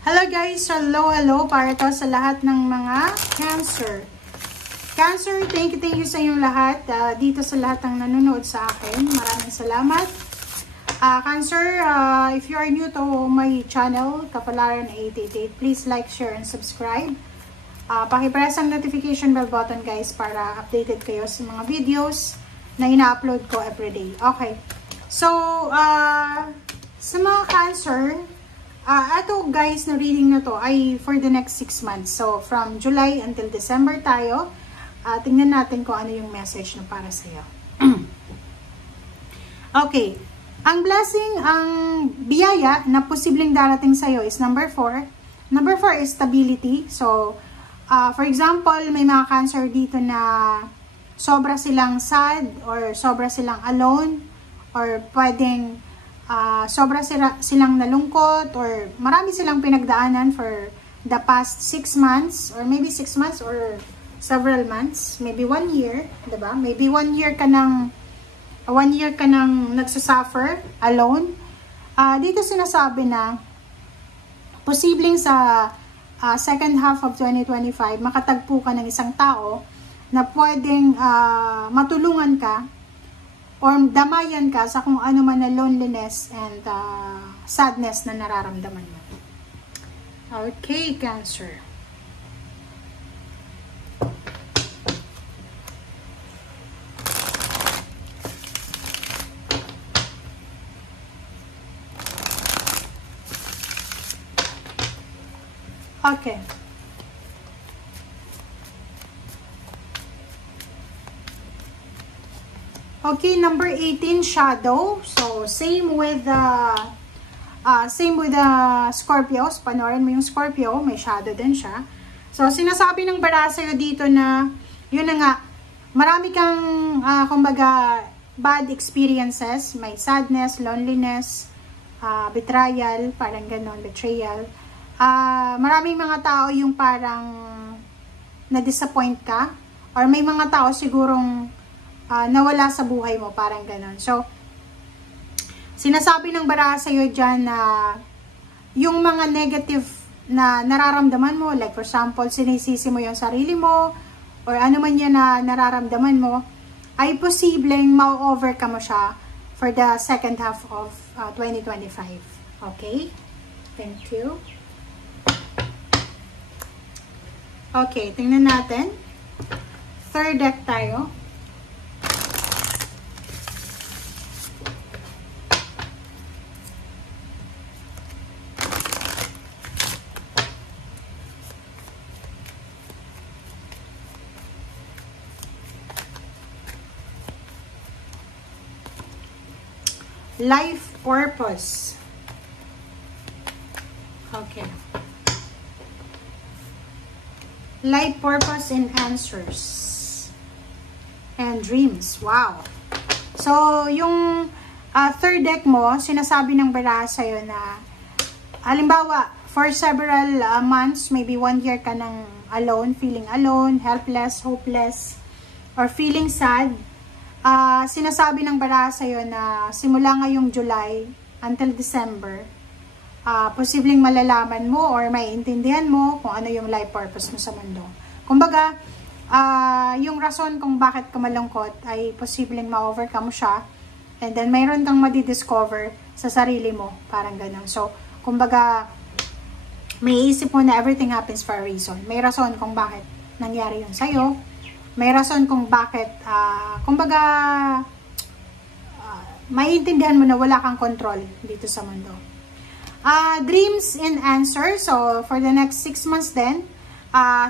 Hello guys! Hello para to sa lahat ng mga Cancer. Cancer, thank you sa inyong lahat. Dito sa lahat ng nanonood sa akin. Maraming salamat. Cancer, if you are new to my channel, Kapalaran 888, please like, share, and subscribe. Pakipress ang notification bell button guys para updated kayo sa mga videos na ina-upload ko everyday. Okay. So, sa mga Cancer, ito guys na reading na to ay for the next 6 months. So, from July until December tayo. Tingnan natin kung ano yung message na para sa'yo. Okay. Ang blessing, ang biyaya na posibleng darating sa'yo is number 4. Number 4 is stability. So, for example, may mga Cancer dito na sobra silang sad or sobra silang alone or pwedeng sobra silang nalungkot or marami silang pinagdaanan for the past 6 months or maybe 6 months or several months, maybe 1 year, diba? Maybe 1 year ka nang nagsasuffer alone. Dito sinasabi na posibleng sa second half of 2025 makatagpo ka ng isang tao na pwedeng matulungan ka or damayan ka sa kung ano man na loneliness and sadness na nararamdaman mo. Okay, Cancer. Okay. Okay, number 18, shadow. So, same with the Scorpios. Panoorin mo yung Scorpio, may shadow din siya. So, sinasabi ng bara sa'yo dito na, yun na nga, marami kang, kumbaga, bad experiences. May sadness, loneliness, betrayal, parang ganon, betrayal. Maraming mga tao yung parang na-disappoint ka. Or may mga tao sigurong nawala sa buhay mo, parang ganon. So, sinasabi ng bara sa'yo dyan na yung mga negative na nararamdaman mo, like for example, sinisisi mo yung sarili mo, or ano man yan na nararamdaman mo, ay posibleng ma-overcome mo siya for the second half of 2025. Okay? Thank you. Okay, tingnan natin. Third deck tayo. Life purpose. Okay. Life purpose and answers. And dreams. Wow. So, yung third deck mo, sinasabi ng bara sa'yo na, halimbawa, for several months, maybe 1 year ka nang alone, feeling alone, helpless, hopeless, or feeling sad. Sinasabi ng bara sa'yo na simula ngayong July until December, posibleng malalaman mo or maiintindihan mo kung ano yung life purpose mo sa mundo. Kumbaga, yung rason kung bakit ka malungkot ay posibleng ma-overcome mo siya, and then mayroon kang madidiscover sa sarili mo, parang ganun. So, kumbaga, may isip mo na everything happens for a reason. May rason kung bakit nangyari yun sa'yo. May rason kung bakit, kumbaga, maiintindihan mo na wala kang control dito sa mundo. Dreams and answers. So, for the next 6 months din,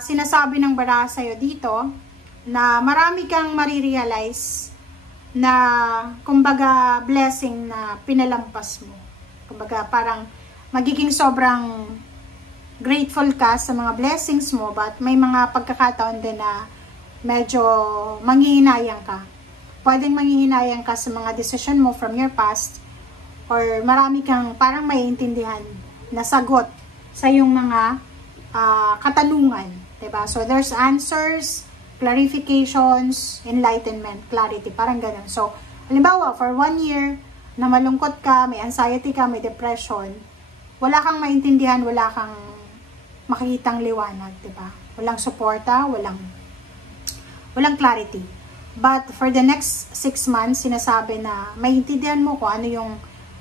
sinasabi ng bara sa'yo dito na marami kang marirealize na, kumbaga, blessing na pinalampas mo. Kumbaga, parang magiging sobrang grateful ka sa mga blessings mo, but may mga pagkakataon din na medyo manghihinayang ka. Pwedeng manghihinayang ka sa mga decision mo from your past, or marami kang parang maiintindihan na sagot sa yung mga katanungan. Diba? So, there's answers, clarifications, enlightenment, clarity, parang ganun. So, halimbawa, for 1 year, na malungkot ka, may anxiety ka, may depression, wala kang maintindihan, wala kang makikitang liwanag, diba? Walang suporta, walang clarity. But for the next 6 months, sinasabi na maintindihan mo kung ano yung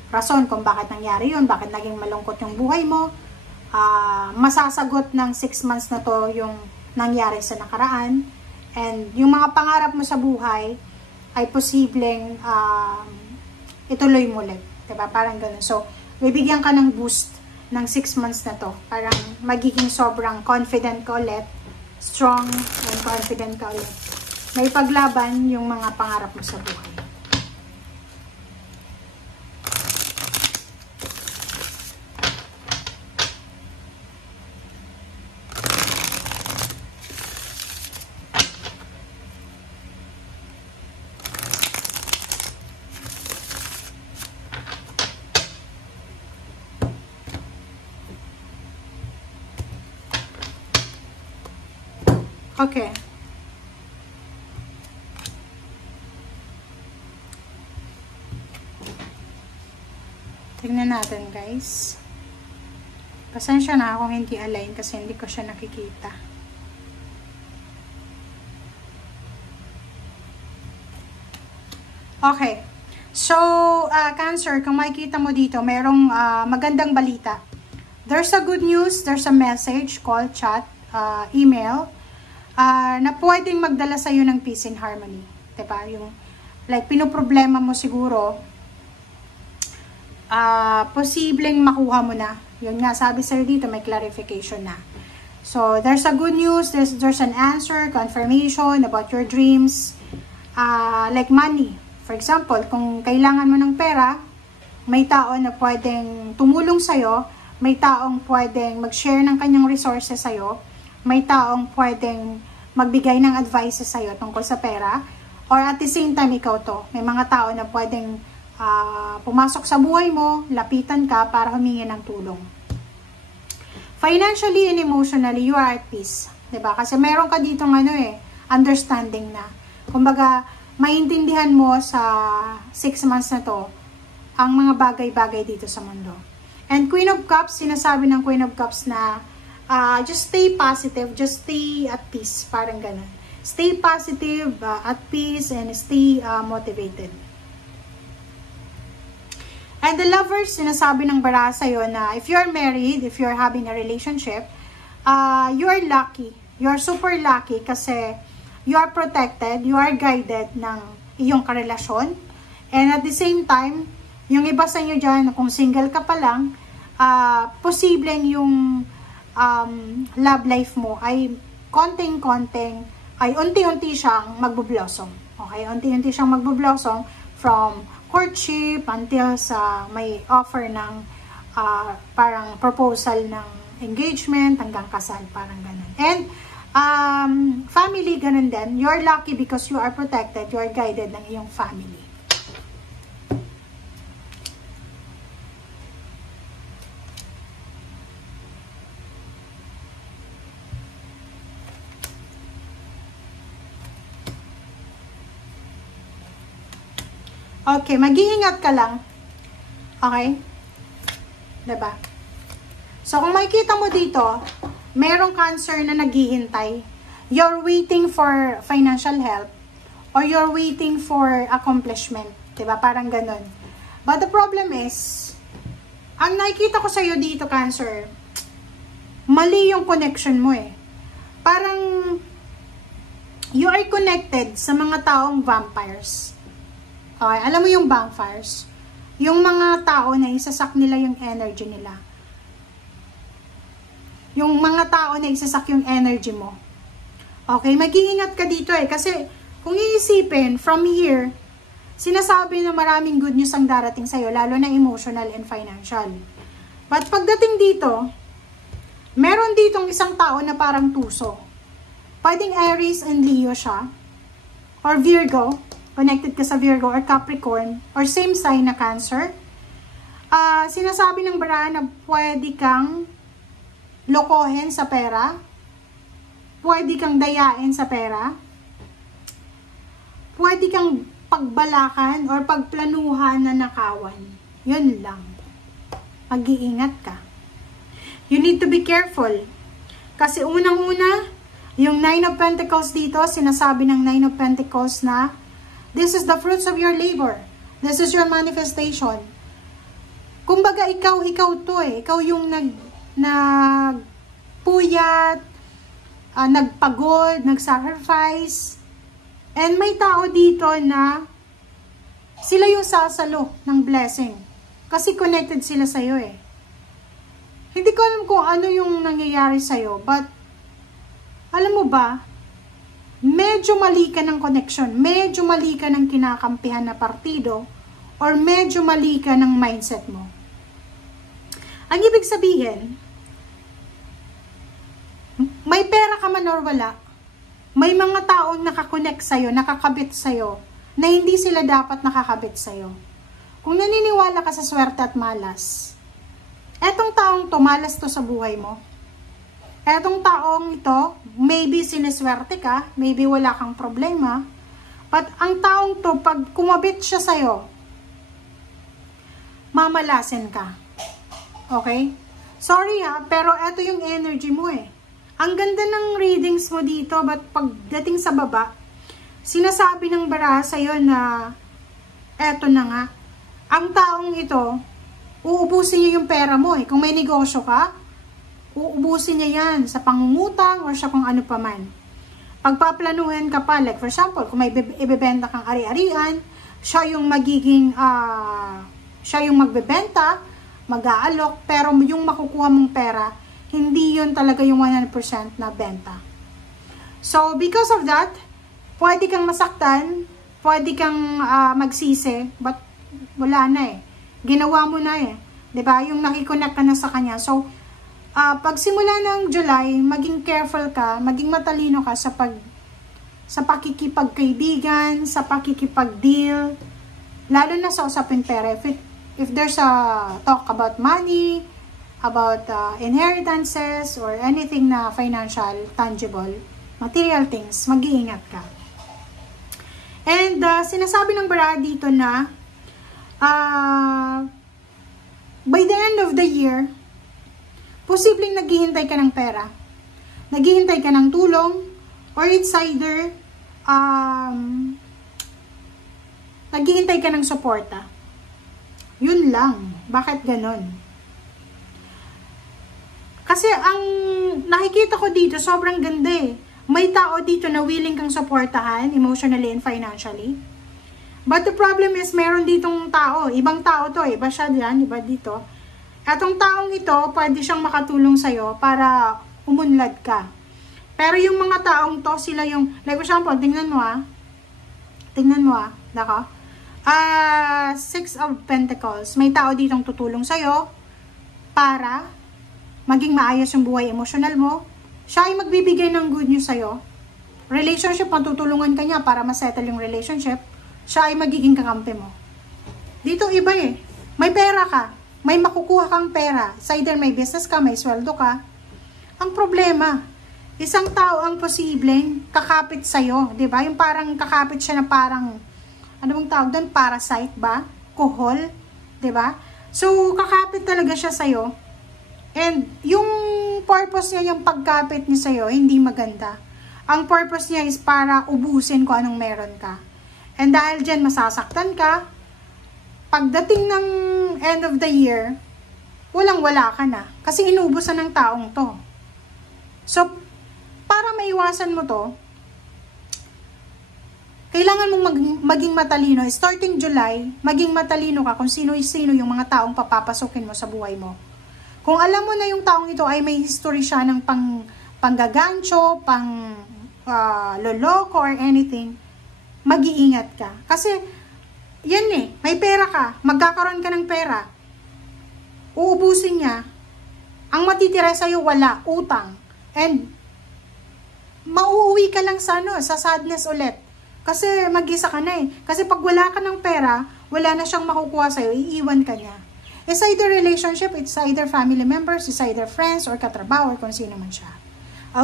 rason kung bakit nangyari yun, bakit naging malungkot yung buhay mo. Masasagot ng 6 months na to yung nangyari sa nakaraan. And yung mga pangarap mo sa buhay ay posibleng ituloy mo ulit. Diba? Parang ganun. So, bibigyan ka ng boost ng 6 months na to. Parang magiging sobrang confident ka ulit, strong and confident ka ulit. May paglaban yung mga pangarap mo sa buhay. Okay. Tingnan natin, guys. Pasensya na kung hindi align kasi hindi ko siya nakikita. Okay. So, Cancer, kung makikita mo dito, mayroong magandang balita. There's a good news, there's a message, call, chat, email, na pwedeng magdala sa'yo ng peace and harmony. Diba? Yung, like, pinoproblema mo siguro, posibleng makuha mo na. Yun nga, sabi sa'yo dito, may clarification na. So, there's a good news, there's an answer, confirmation about your dreams, like money. For example, kung kailangan mo ng pera, may tao na pwedeng tumulong sa'yo, may taong pwedeng mag-share ng kanyang resources sa'yo, may taong pwedeng magbigay ng advices sa'yo tungkol sa pera, or at the same time, ikaw to. May mga tao na pwedeng pumasok sa buhay mo, lapitan ka para humingi ng tulong. Financially and emotionally, you are at peace. Diba? Kasi meron ka dito understanding na. Kumbaga, maintindihan mo sa 6 months na to ang mga bagay-bagay dito sa mundo. And Queen of Cups, sinasabi ng Queen of Cups na just stay positive, just stay at peace. Parang ganun. Stay positive, at peace, and stay motivated. And the Lovers, sinasabi ng bara sa'yo na if you're married, if you're having a relationship, you are lucky. You're super lucky kasi you are protected, you are guided ng iyong karelasyon. And at the same time, yung iba sa inyo dyan, kung single ka pa lang, posibleng yung love life mo ay konting-konting, ay unti-unti siyang magbo-blossom. Okay? Unti-unti siyang magbo-blossom from courtship until sa may offer ng parang proposal ng engagement hanggang kasal, parang ganun. And family, ganun din. You're lucky because you are protected, you are guided ng iyong family. Okay, mag-iingat ka lang. Okay? Diba? So, kung makikita mo dito, merong Cancer na naghihintay. You're waiting for financial help or you're waiting for accomplishment. Diba? Parang ganun. But the problem is, ang nakikita ko sa'yo dito, Cancer, mali yung connection mo eh. Parang, you are connected sa mga taong vampires. Okay, alam mo yung vampires? Yung mga tao na isasak nila yung energy nila. Yung mga tao na isasak yung energy mo. Okay, mag-iingat ka dito eh. Kasi kung iisipin, from here, sinasabi na maraming good news ang darating sa'yo, lalo na emotional and financial. But pagdating dito, meron ditong isang tao na parang tuso. Pwedeng Aries and Leo siya. Or Virgo. Connected ka sa Virgo or Capricorn or same sign na Cancer. Sinasabi ng bara na pwede kang lokohin sa pera, pwede kang dayain sa pera, pwede kang pagbalakan or pagplanuhan na nakawan. Yun lang. Mag-iingat ka. You need to be careful. Kasi unang-una, yung Nine of Pentacles dito, sinasabi ng Nine of Pentacles na this is the fruits of your labor. This is your manifestation. Kumbaga, ikaw to eh. Ikaw yung nagpuyat, nagpagod, nag-sacrifice. And may tao dito na sila yung sasalo ng blessing. Kasi connected sila sa'yo eh. Hindi ko alam kung ano yung nangyayari sa'yo, but alam mo ba, medyo mali ka ng connection, medyo mali ka ng kinakampihan na partido, or medyo mali ka ng mindset mo. Ang ibig sabihin, may pera ka man or wala, may mga taong nakakonect sa'yo, nakakabit sa'yo, na hindi sila dapat nakakabit sa'yo. Kung naniniwala ka sa swerte at malas, etong taong to, malas to sa buhay mo. Etong taong ito, maybe sineswerte ka, maybe wala kang problema, but ang taong to, pag kumabit siya sa'yo, mamalasin ka. Okay? Sorry ha, pero eto yung energy mo eh. Ang ganda ng readings mo dito, but pagdating sa baba, sinasabi ng bara sa'yo na eto na nga, ang taong ito, uubusin niya yung pera mo eh. Kung may negosyo ka, uubusin niya yan sa pangungutang or sa kung ano pa man. Pagpaplanuhin ka pa, like for example, kung may ibebenta kang ari-arian, siya yung magiging, siya yung magbebenta, mag-aalok, pero yung makukuha mong pera, hindi yun talaga yung 100% na benta. So, because of that, pwede kang masaktan, pwede kang magsisi, but wala na eh. Ginawa mo na eh. 'Di ba? Yung nakikonnect ka na sa kanya. So, pagsimula ng July, maging careful ka, maging matalino ka sa pakikipagkaibigan, sa pakikipag-deal, lalo na sa usapin pera. If there's a talk about money, about inheritances, or anything na financial, tangible, material things, mag-iingat ka. And sinasabi ng bara dito na by the end of the year, posibleng naghihintay ka ng pera, naghihintay ka ng tulong, or it's either naghihintay ka ng suporta. Yun lang. Bakit ganon? Kasi ang nakikita ko dito, sobrang ganda eh. May tao dito na willing kang suportahan emotionally and financially. But the problem is, meron ditong tao, ibang tao to, iba siya diyan, iba dito. Etong taong ito, pwede siyang makatulong sa'yo para umunlad ka. Pero yung mga taong to, sila yung, like for example, tingnan mo nako. Six of Pentacles, may tao ditong tutulong sa'yo para maging maayos yung buhay emotional mo. Siya ay magbibigay ng good news sa'yo. Relationship, matutulungan ka niya para masettle yung relationship. Siya ay magiging kakampi mo. Dito iba eh. May pera ka. May makukuha kang pera. It's either may business ka, may sweldo ka. Ang problema, isang tao ang posibleng kakapit sa'yo. Diba? Yung parang kakapit siya na parang, ano bang tawag doon? Parasite ba? Kuhol? Diba? So, kakapit talaga siya sa'yo. And yung purpose niya, yung pagkapit niya sa'yo, hindi maganda. Ang purpose niya is para ubusin kung anong meron ka. And dahil dyan masasaktan ka, pagdating ng end of the year, walang-wala ka na. Kasi inubusan ng taong to. So, para maiwasan mo to, kailangan mong maging matalino. Starting July, maging matalino ka kung sino-sino yung mga taong papapasukin mo sa buhay mo. Kung alam mo na yung taong ito ay may history siya ng panggagancho, loloko or anything, mag-iingat ka. Kasi, yan eh, may pera ka, magkakaroon ka ng pera, uubusin niya, ang matitira sa'yo wala, utang, and mauuwi ka lang sa sadness ulit. Kasi mag-isa ka na eh. Kasi pag wala ka ng pera, wala na siyang makukuha sa'yo, iiwan ka niya. It's either relationship, it's either family members, it's either friends, or katrabaho, or kung sino man siya.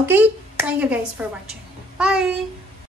Okay? Thank you guys for watching. Bye!